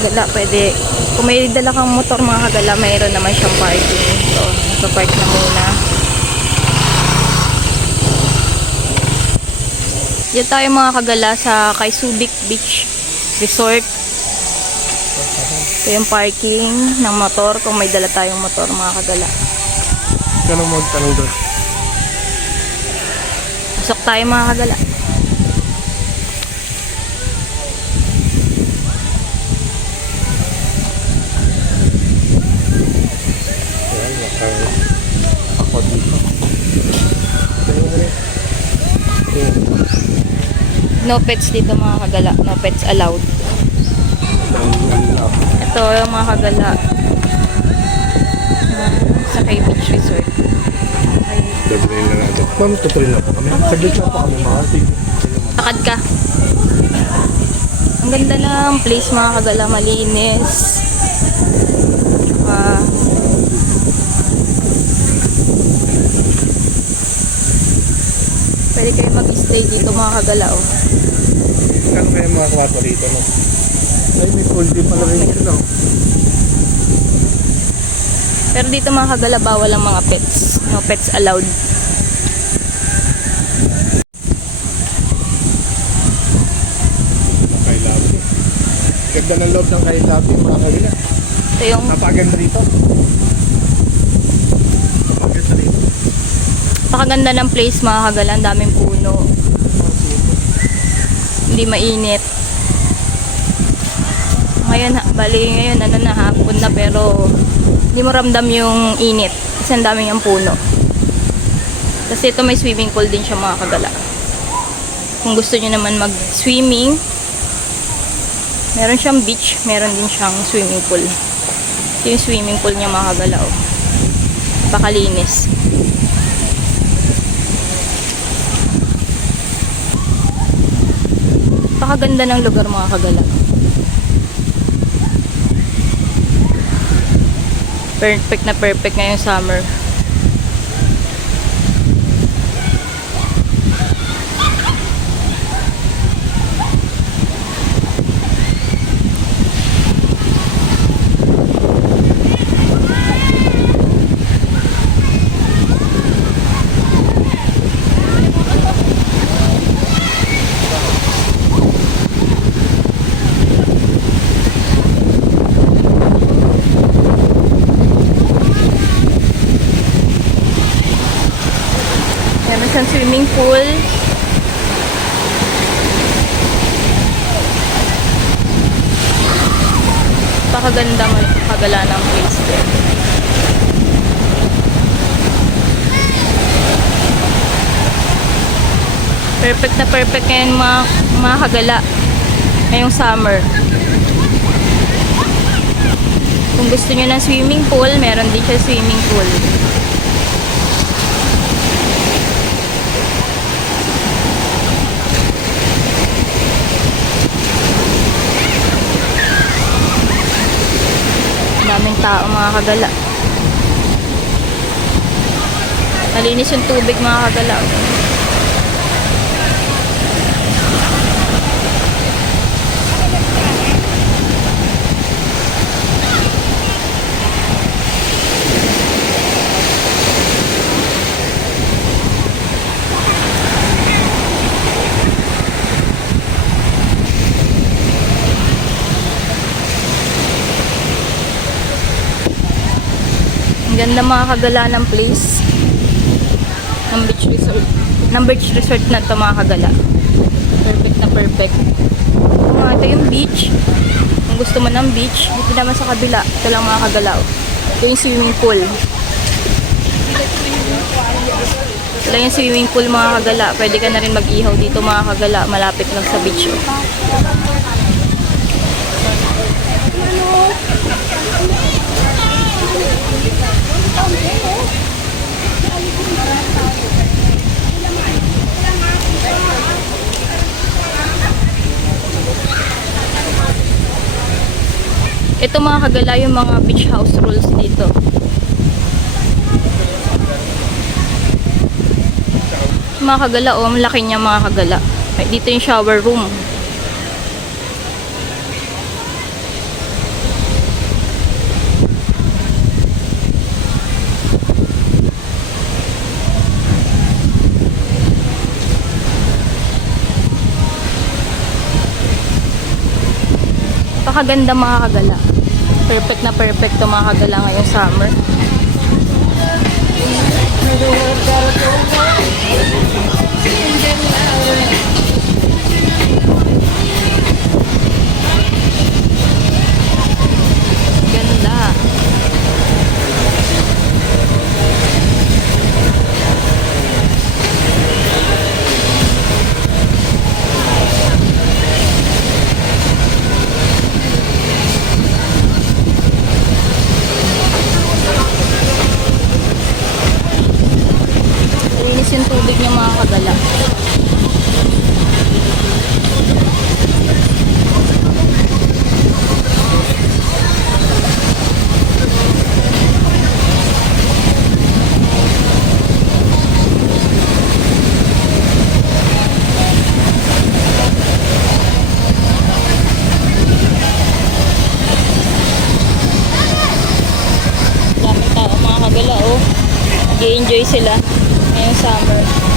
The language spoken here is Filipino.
kagala, pwede. Kung may dala kang motor mga kagala, mayroon naman siyang parking. So, nagpa-park na muna. Diyan tayo mga kagala sa kay Subic Beach Resort. Ito yung parking ng motor kung may dala tayong motor mga kagala. Ganun magtanong doon. Pasok tayo mga kagala. Ayan, ako dito. No pets dito mga kagala. No pets allowed. Ito yung mga kagala sa kay Beach Resort. Dabrain na natin. Ma'am, tutuloy na po kami. Saglit lang po kami mga tigil. Takad ka. Ang ganda ng place mga kagala. Malinis. Pwede kayo mag-stay dito mga kagala. Oh. Kano kaya mga kwarto dito, no? Ay, may pool din pala rin ito, no? Pero dito mga kagala, bawal ang mga pets. No pets allowed. Kailabi. Ganda ng loob ng Kailabi, mga kabila. Ito yung Napakaganda dito. Napakaganda dito. pakaganda ng place mga kagala. Ang daming puno. Hindi mainit. Ngayon, ngayon ano na hapon na pero hindi mo ramdam yung init. Kasi ang daming yung puno. Kasi ito may swimming pool din siya mga kagala. Kung gusto niyo naman mag-swimming, meron siyang beach, meron din siyang swimming pool. Ito yung swimming pool niya mga kagala. Oh. Pakalinis. Pakaganda ng lugar mga kagala. Perfect na perfect ngayong summer. Meron siyang swimming pool. Pakaganda magpagala ng place din. Perfect na perfect ngayon mga kagala. Ngayong summer. Kung gusto nyo ng swimming pool, meron din siya swimming pool. Daming tao mga kagala. Malinis yung tubig mga kagala. Ganda mga kagala ng place ng beach resort. Ng beach resort na ito mga kagala. Perfect na perfect. Ito yung beach. Kung gusto mo ng beach, dito naman sa kabila. Ito lang mga kagala. Ito yung swimming pool. Ito lang yung swimming pool mga kagala. Pwede ka na rin mag-ihaw dito mga kagala. Malapit lang sa beach. Ito mga kagala yung mga beach house rules dito. Mga kagala, oh, ang laki niya mga kagala. Dito yung shower room. Napakaganda mga kagala. Perfect na perfect to mga kagala ngayong summer. Ganda. Linis yung tubig niya mga kagala. Daming tao mga kagala oh. Nag-enjoy sila ngayong summer.